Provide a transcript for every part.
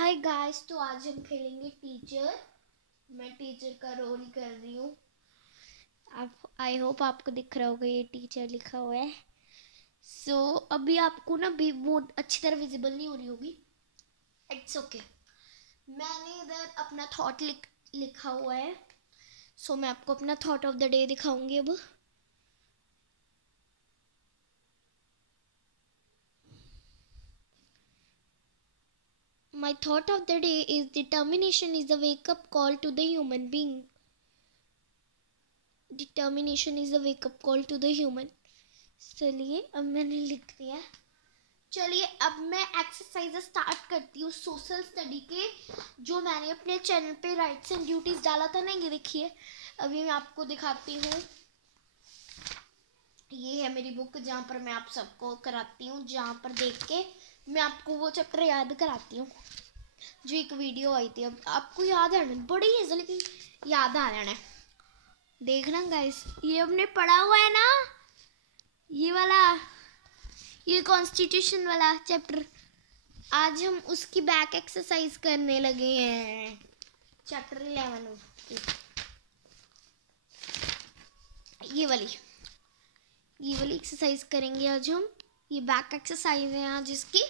Hi guys, तो आज हम खेलेंगे टीचर। मैं टीचर का रोल कर रही हूँ। आप आई होप आपको दिख रहा होगा ये टीचर लिखा हुआ है। अभी आपको ना भी वो अच्छी तरह विजिबल नहीं हो रही होगी। It's okay. मैंने इधर अपना थॉट लिखा हुआ है। मैं आपको अपना थॉट ऑफ द डे दिखाऊंगी अब। My thought of the day is determination is the wake-up call to the human being. Determination is the wake-up call to the human. चलिए अब मैंने लिख दिया। चलिए अब मैं एक्सरसाइज स्टार्ट करती हूँ सोशल स्टडी के, जो मैंने अपने चैनल पे राइट्स एंड ड्यूटीज डाला था ना। ये देखिए, अभी मैं आपको दिखाती हूँ। ये है मेरी बुक जहाँ पर मैं आप सबको कराती हूँ, जहाँ पर देख के मैं आपको वो चैप्टर याद कराती हूँ जो एक वीडियो आई थी। अब आपको याद आना, बड़ी है लेकिन याद आ जाना है। देखना गाइस, ये हमने पढ़ा हुआ है ना, ये वाला, ये कॉन्स्टिट्यूशन वाला चैप्टर। आज हम उसकी बैक एक्सरसाइज करने लगे हैं। चैप्टर 11 ये वाली एक्सरसाइज करेंगे आज हम। ये बैक एक्सरसाइज है आज इसकी।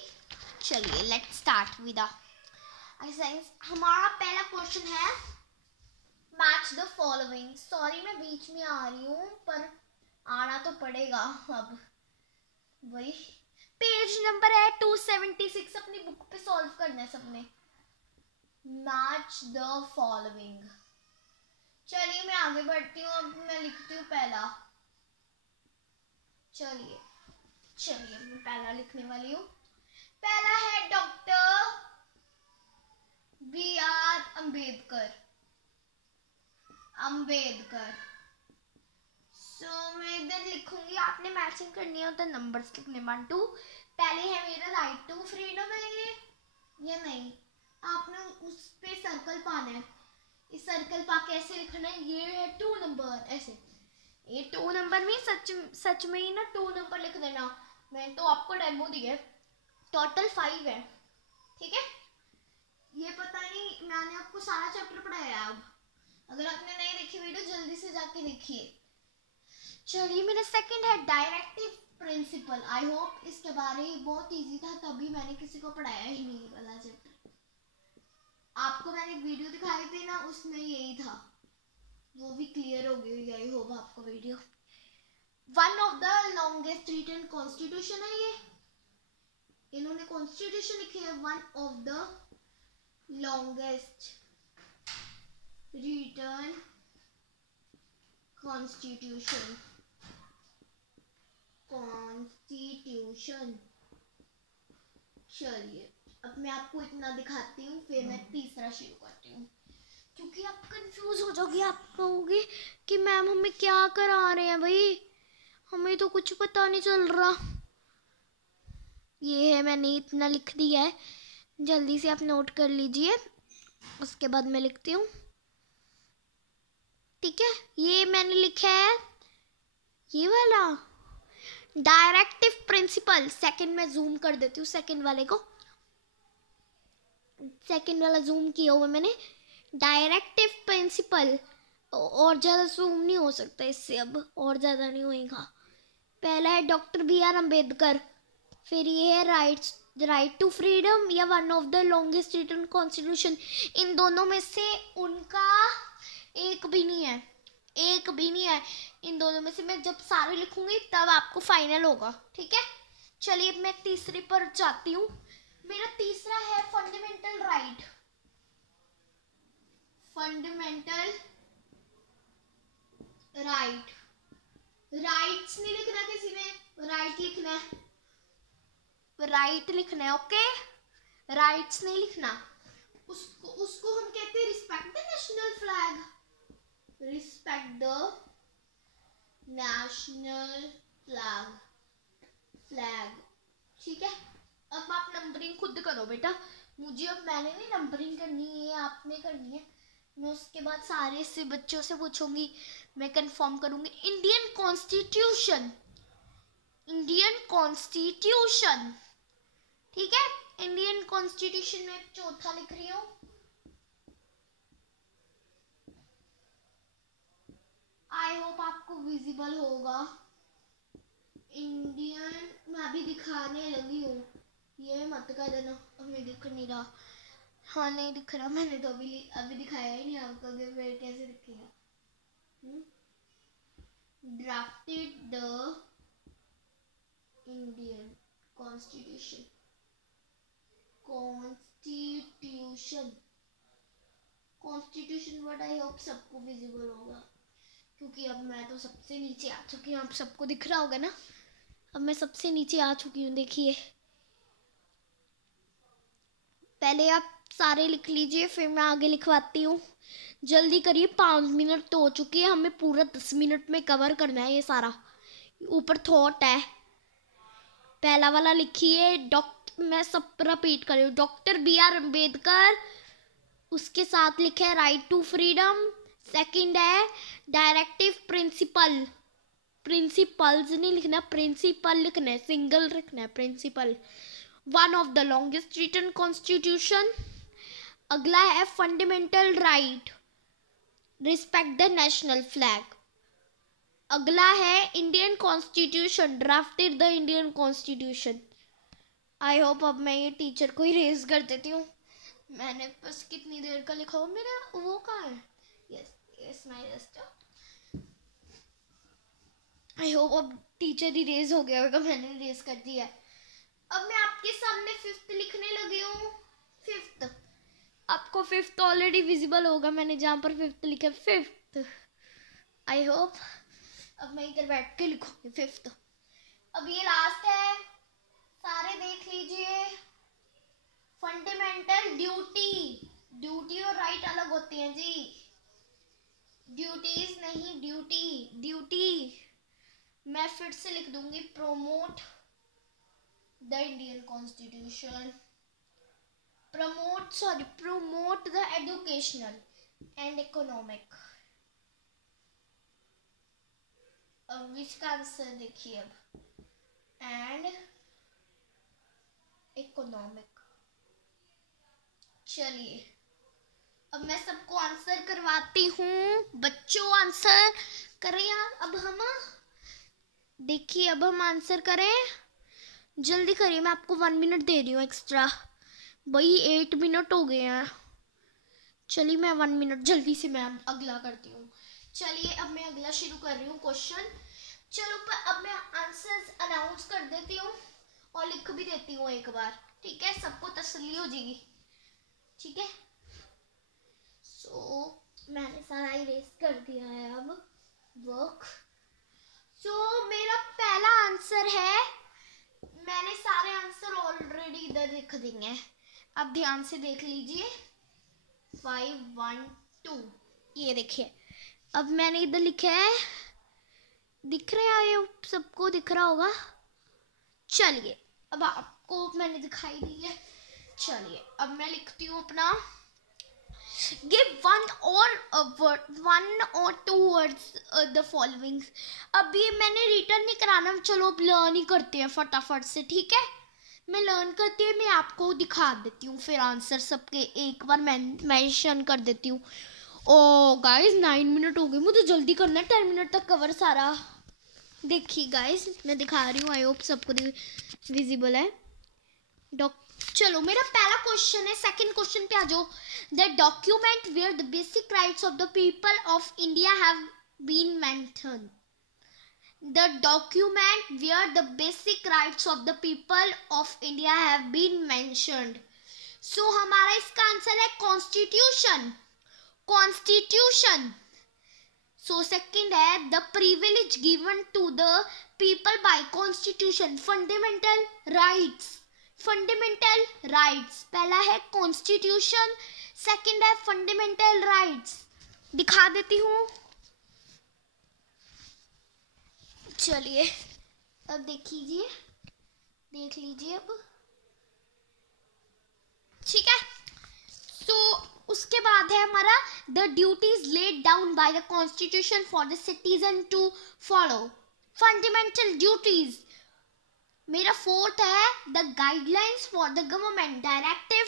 चलिए लेट्स स्टार्ट विद एक्सरसाइज। हमारा पहला क्वेश्चन है मैच द फॉलोइंग। सॉरी मैं बीच में आ रही हूँ, पर आना तो पड़ेगा। अब वही पेज नंबर है 276, अपनी बुक पे सॉल्व करना है सबने। Match the following. चलिए मैं आगे बढ़ती हूँ। अब मैं लिखती हूँ पहला। चलिए मैं पहला लिखने वाली हूँ। पहला है डॉक्टर B.R. अम्बेडकर। मैं इधर लिखूंगी, आपने मैचिंग करनी है तो नंबर्स लिखने 1 2। पहले है मेरा राइट टू फ्रीडम है ये या नहीं, आपने उस पे सर्कल पाना है। इस सर्कल पा के ऐसे लिखना है, ये है 2 नंबर। ऐसे ये 2 नंबर में सच में ही ना 2 नंबर लिख देना। मैंने तो आपको डेमो दिया है, टोटल 5 है, ठीक है। ये पता नहीं, मैंने आपको सारा चैप्टर पढ़ाया है। अब अगर आपने नहीं देखी वीडियो, जल्दी से जाके देखिए। चलिए मेरा सेकंड है डायरेक्टिव प्रिंसिपल। आई होप इसके बारे में बहुत इजी था, तभी मैंने किसी को पढ़ाया ही नहीं वाला चैप्टर। आपको मैंने वीडियो दिखाई थी ना, उसमें यही था, वो भी क्लियर हो गई। आई होप आपको video. One of the longest written constitution है ये। इन्होंने कॉन्स्टिट्यूशन लिखी है, one of the longest written constitution. चलिए अब मैं आपको इतना दिखाती हूँ, फिर मैं तीसरा शुरू करती हूँ, क्योंकि आप कंफ्यूज हो जाओगे। आप कहोगे कि मैम हमें क्या करा रहे हैं भाई, हमें तो कुछ पता नहीं चल रहा। ये है, मैंने इतना लिख दिया है, जल्दी से आप नोट कर लीजिए। उसके बाद मैं लिखती हूँ, ठीक है। ये मैंने लिखा है ये वाला डायरेक्टिव प्रिंसिपल। सेकंड में जूम कर देती हूँ, सेकंड वाले को, सेकंड वाला जूम किया हुआ मैंने। डायरेक्टिव प्रिंसिपल, और ज़्यादा जूम नहीं हो सकता इससे, अब और ज़्यादा नहीं होएगा। पहला है डॉक्टर B.R. अम्बेडकर, फिर ये है राइट टू फ्रीडम या one of the longest written constitution. इन दोनों में से उनका एक भी नहीं है। इन दोनों में से मैं जब सारे लिखूंगी तब आपको फाइनल होगा, ठीक है। चलिए मैं तीसरे पर जाती हूँ। मेरा तीसरा है फंडामेंटल राइट। राइट्स नहीं लिखना किसी ने, राइट लिखना है, ओके। राइट्स नहीं लिखना। उसको हम कहते हैं respect the national flag. Respect the national flag, ठीक है। अब आप नंबरिंग खुद करो बेटा, मैंने नहीं नंबरिंग करनी है, आपने करनी है। मैं उसके बाद सारे से बच्चों से पूछूंगी, मैं कंफर्म करूंगी। इंडियन कॉन्स्टिट्यूशन, ठीक है। इंडियन कॉन्स्टिट्यूशन में चौथा लिख रही हूँ। आई होप आपको विजिबल होगा। इंडियन मैं भी दिखाने लगी हूँ, ये मत कर देना हमें दिख नहीं रहा। हाँ नहीं दिख रहा, मैंने तो अभी दिखाया ही नहीं आपको, फिर कैसे दिखेगा। Drafted the Indian constitution word I hope सबको विजिबल होगा, क्योंकि अब मैं तो सबसे नीचे आ चुकी हूँ। आप सबको दिख रहा होगा ना, अब मैं सबसे नीचे आ चुकी हूँ। देखिए पहले आप सारे लिख लीजिए, फिर मैं आगे लिखवाती हूँ। जल्दी करिए, 5 मिनट तो हो चुके हैं, हमें पूरा 10 मिनट में कवर करना है ये सारा। ऊपर थॉट है, पहला वाला लिखिए। मैं सब रिपीट कर रही हूँ। डॉक्टर BR अम्बेडकर, उसके साथ लिखा है राइट टू फ्रीडम। सेकंड है डायरेक्टिव प्रिंसिपल, प्रिंसिपल्स नहीं लिखना, प्रिंसिपल लिखना है, सिंगल लिखना है, principle. One of the longest written constitution. अगला है fundamental right, respect the national flag. अगला है Indian constitution, drafted the Indian constitution. I hope अब मैं ये टीचर को इरेज कर देती हूँ। मैंने बस कितनी देर का लिखा हुआ, मेरा वो कहाँ है? Yes my register. I hope अब टीचर इरेज हो गया होगा, मैंने इरेज कर दिया है। अब मैं आपके सामने 5th लिखने लगी हूँ। 5th आपको 5th ऑलरेडी विजिबल होगा, मैंने जहाँ पर 5th लिखा 5th। आई होप अब मैं इधर बैठ के लिखूंगी 5th। अब ये लास्ट है, सारे देख लीजिए। फंडामेंटल ड्यूटी और राइट अलग होती हैं जी, ड्यूटीज नहीं, ड्यूटी। मैं फिर से लिख दूंगी, promote the Indian constitution, promote the educational and economic। अब इसका आंसर देखिए, अब एंड इकोनॉमिक। चलिए अब मैं सबको आंसर करवाती हूँ। बच्चों आंसर करें यार, अब हम देखिए, अब हम आंसर करें, जल्दी करिए। मैं आपको 1 मिनट दे रही हूँ एक्स्ट्रा, भाई 8 मिनट हो गए हैं। चलिए मैं 1 मिनट जल्दी से मैं अगला करती हूँ। चलिए अब मैं अगला शुरू कर रही हूँ क्वेश्चन। चलो पर अब मैं आंसर्स अनाउंस कर देती हूँ और लिख भी देती हूँ एक बार, ठीक है? सबको तसल्ली हो जाएगी, ठीक है? मैंने सारा इरेज कर दिया है अब वर्क। मेरा पहला आंसर है, मैंने सारे आंसर ऑलरेडी इधर लिख देंगे, अब ध्यान से देख लीजिए। 5 1 2 ये देखिए, अब मैंने इधर लिखा है, दिख रहा है ये सबको, दिख रहा होगा। चलिए अब आपको मैंने दिखाई दी है। चलिए अब मैं लिखती हूँ अपना, give 1 or 2 words the following। अब ये मैंने रिटर्न नहीं कराना, चलो अब लर्न ही करते हैं फटाफट से, ठीक है? मैं लर्न करती हूँ, मैं आपको दिखा देती हूँ, फिर आंसर सबके एक बार मेंशन कर देती हूँ। ओ गाइस 9 मिनट हो गए, मुझे जल्दी करना है, 10 मिनट तक कवर सारा। देखिए गाइस मैं दिखा रही हूँ, आई होप सबको विजिबल है। चलो मेरा पहला क्वेश्चन है, सेकंड क्वेश्चन पे आ जाओ। The document where the basic rights of the people of India have been mentioned. The document where the basic rights of the people of India have been mentioned. So हमारा इसका answer है constitution, constitution. So second है the privilege given to the people by constitution, fundamental rights, fundamental rights. पहला है constitution, second है fundamental rights. दिखा देती हूँ, चलिए अब देख लीजिए अब, ठीक है? उसके बाद है हमारा the duties laid down by the constitution for the citizen to follow, fundamental duties. मेरा फोर्थ है the guidelines for the government, directive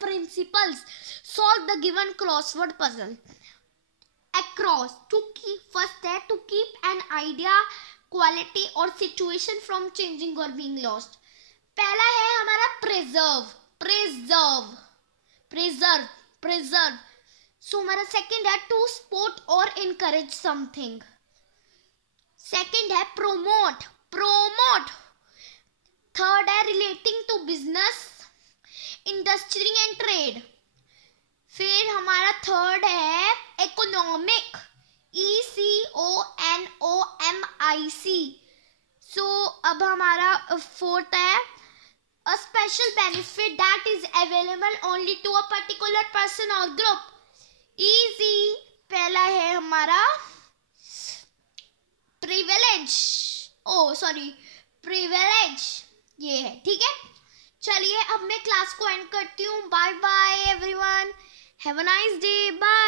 principles solve the given crossword puzzle across to keep. First है to keep an idea, quality और situation from changing or being lost. पहला है हमारा preserve. So हमारा second है to support or encourage something. Second है promote. Third है relating to business, industry and trade. फिर हमारा थर्ड है इकोनॉमिक, ECONOMIC. सो अब हमारा फोर्थ है a special benefit that is available only to a particular person और ग्रुप. इजी पहला है हमारा प्रिविलेज, ये है. ठीक है, चलिए अब मैं क्लास को एंड करती हूँ. Bye bye everyone, have a nice day, bye.